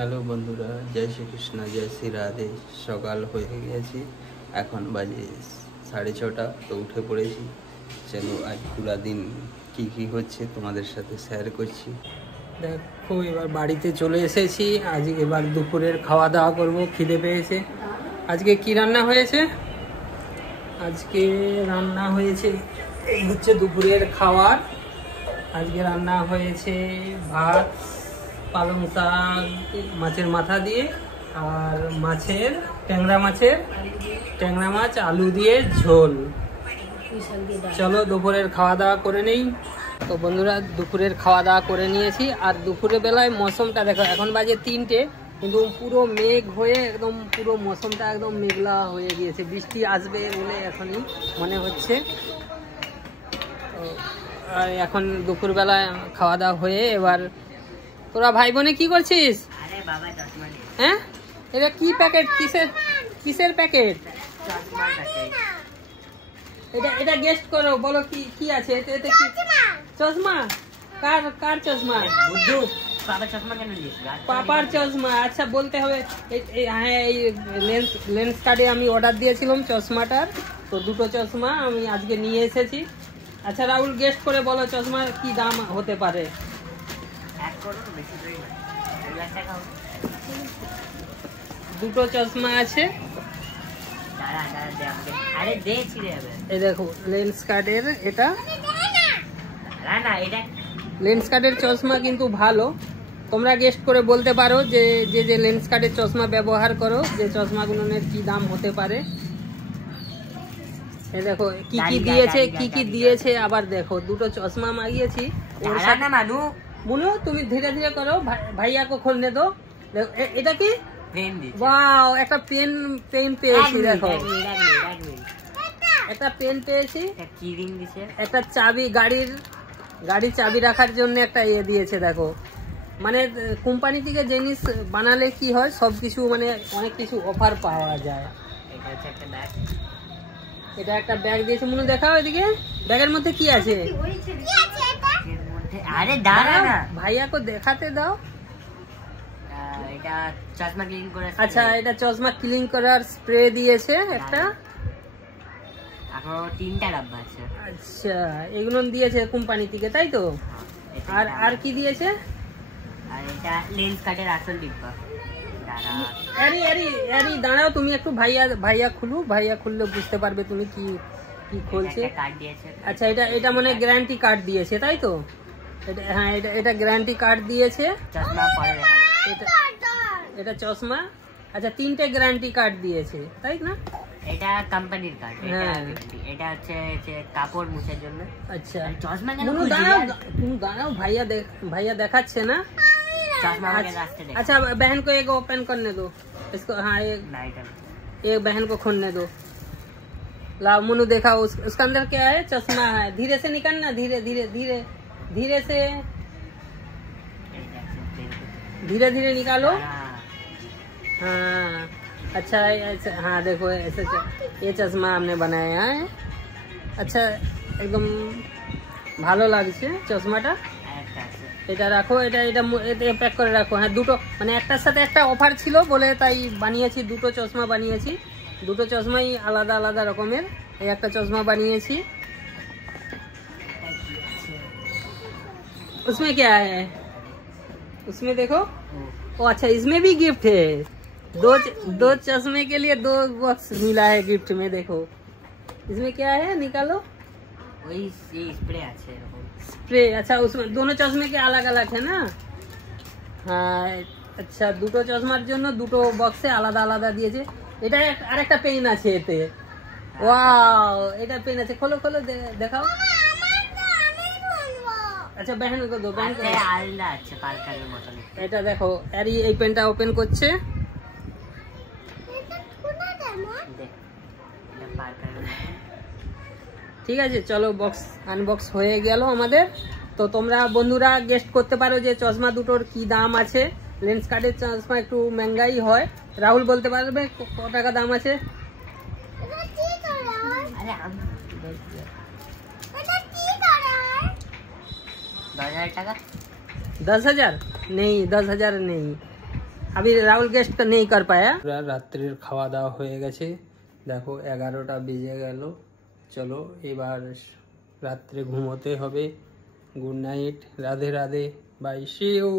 Hello বন্ধুরা, জয় শ্রীকৃষ্ণ, জয় শ্রী রাধে। সকাল হয়ে গেছি, এখন বাজে 6:30। তো উঠে পড়েছি। চলো আজ পুরা দিন কি কি হচ্ছে তোমাদের সাথে শেয়ার করছি। দেখো এবার বাড়িতে চলে এসেছি। আজ এবার দুপুরের খাওয়া দাওয়া করব, খিদে পেয়েছে। আজকে কি রান্না হয়েছে? আজকে রান্না হয়েছে, এই হচ্ছে দুপুরের খাবার। আজকে রান্না হয়েছে ভাত, পালং শাক, মাছের মাথা দিয়ে, আর ট্যাংরা মাছ আলু দিয়ে ঝোল। চলো দুপুরের খাওয়া দাওয়া করে নেই। তো বন্ধুরা, দুপুরের খাওয়া দাওয়া করে নিয়েছি। আর দুপুরের বেলায় মৌসুমটা দেখো, এখন বাজে 3টে, কিন্তু পুরো মেঘ হয়ে একদম পুরো মৌসুমটা একদম মেঘলা হয়ে গিয়েছে। বৃষ্টি আসবে বলে এখনই মনে হচ্ছে। আর এখন দুপুরবেলায় খাওয়া দাওয়া হয়ে এবার তোরা ভাই বোনে কি করছিস? হ্যাঁ, এটা কি প্যাকেট? কিসের প্যাকেট? এটা গেস্ট করো, বলো কি কি আছে এতে? কি চশমা? কার চশমা? পাপার চশমা। আচ্ছা, বলতে হবে। হ্যাঁ, এই লেন্স কার্ডে আমি অর্ডার দিয়েছিলাম চশমাটার, তো দুটো চশমা আমি আজকে নিয়ে এসেছি। আচ্ছা রাহুল, গেস্ট করে বলো চশমার কি দাম হতে পারে? দুটো চশমা আছে। এই দেখো লেন্স কার্ডের, এটা লেন্স কার্ডের চশমা কিন্তু ভালো। তোমরা গেস্ট করে বলতে পারো যে যে লেন্স কার্ডের চশমা ব্যবহার করো, যে চশমাগুলোর কি দাম হতে পারে। এই দেখো কি কি দিয়েছে আবার দেখো, দুটো চশমা মাগিয়েছি। মুনু, তুমি ধীরে ধীরে করো, ভাইয়া को खोलने दो। এটা কি? ওয়াও, একটা পেন পেয়েছি। দেখো একটা পেন পেয়েছি, একটা চাবি, গাড়ির চাবি রাখার জন্য একটা দিয়েছে। দেখো, মানে কোম্পানি থেকে জিনিস বানালে কি হয়, সবকিছু মানে অনেক কিছু অফার পাওয়া যায়। এটা একটা ব্যাগ দিয়েছে। মুনু দেখাও এদিকে, ব্যাগের মধ্যে কি আছে? আরে দাঁড়া না, ভাইয়া को দেখাতে দাও। এটা চশমা ক্লিন করার। আচ্ছা, এটা চশমা ক্লিন করার স্প্রে দিয়েছে একটা। এখন 3টা ডাব্বা আছে। আচ্ছা, এগুলো দিয়েছে কোম্পানি থেকে, তাই তো? আর কি দিয়েছে? আর এটা লেন্স কার্ডের আসল ডিব্বা। আরে দাঁড়াও, তুমি একটু ভাইয়া খুললে বুঝতে পারবে তুমি কি খুলছে। আচ্ছা, এটা মানে গ্যারান্টি কার্ড দিয়েছে, তাই তো? হ্যাঁ, এটা গ্যারান্টি কার্ড দিয়েছে। এটা চশমা। আচ্ছা, 3টে গ্যারান্টি কার্ড দিয়েছে, তাই না? এটা কোম্পানির কার্ড। হ্যাঁ, এটা হচ্ছে কাপড় মুছার জন্য। আচ্ছা, চশমা কেন? তুমি দাঁড়াও, ভাইয়া দেখাচ্ছে না। अच्छा, बहन को एक ओपन करने दो इसको। हाँ, एक बहन को खोलने दो। लाओ मुनु, देखा उसका अंदर क्या है? चश्मा है। धीरे से निकालना, धीरे धीरे निकालो। हाँ, अच्छा, हाँ देखो, ऐसे ये चश्मा हमने बनाया है। अच्छा, एकदम ভালো লাগছে চশমাটা। এটা রাখো, এটা প্যাক করে রাখো। হ্যাঁ, দুটো মানে একটার সাথে একটা অফার ছিল বলে তাই বানিয়েছি, দুটো চশমা বানিয়েছি। দুটো চশমাই আলাদা আলাদা রকমের। এই একটা চশমা বানিয়েছি। उसमें क्या है? उसमें देखो। ओ अच्छा, इसमें भी गिफ्ट है। दो चश्मे के लिए 2 बॉक्स मिला है गिफ्ट में। देखो इसमें क्या है, निकालो। वही स्प्रे আছে, स्प्रे। अच्छा, उसमें दोनों चश्मे के अलग अलग है ना? हाँ, अच्छा, দুটো চশমার জন্য দুটো বক্সে আলাদা আলাদা দিয়েছে। এটা আরেকটা পেন আছে এতে। ওয়াও, এটা পেন আছে। খোলো দেখাও। আচ্ছা, बहन को दो। बहन को আলাদা আছে, পার্কারের মত। এটা দেখো, আর এই পেনটা ওপেন করছে। ঠিক আছে, চলো বক্স আনবক্স হয়ে গেল আমাদের। তো তোমরা বন্ধুরা গেস্ট করতে পারো যে চশমা দুটোর কি দাম আছে। লেন্স কার্ডের চশমা একটু মহঙ্গাই হয়। রাহুল বলতে পারবে কত টাকা দাম আছে? 10,000 টাকা। 10,000 नहीं, 10,000 नहीं। अभी राहुल गेस्ट तो नहीं कर पाया। রাত্রের খাওয়া দাওয়া হয়ে গেছে, দেখো 11টা বেজে গেল। চলো এবার রাত্রে ঘুমোতে হবে। Good night, Radhe Radhe, bye, see you.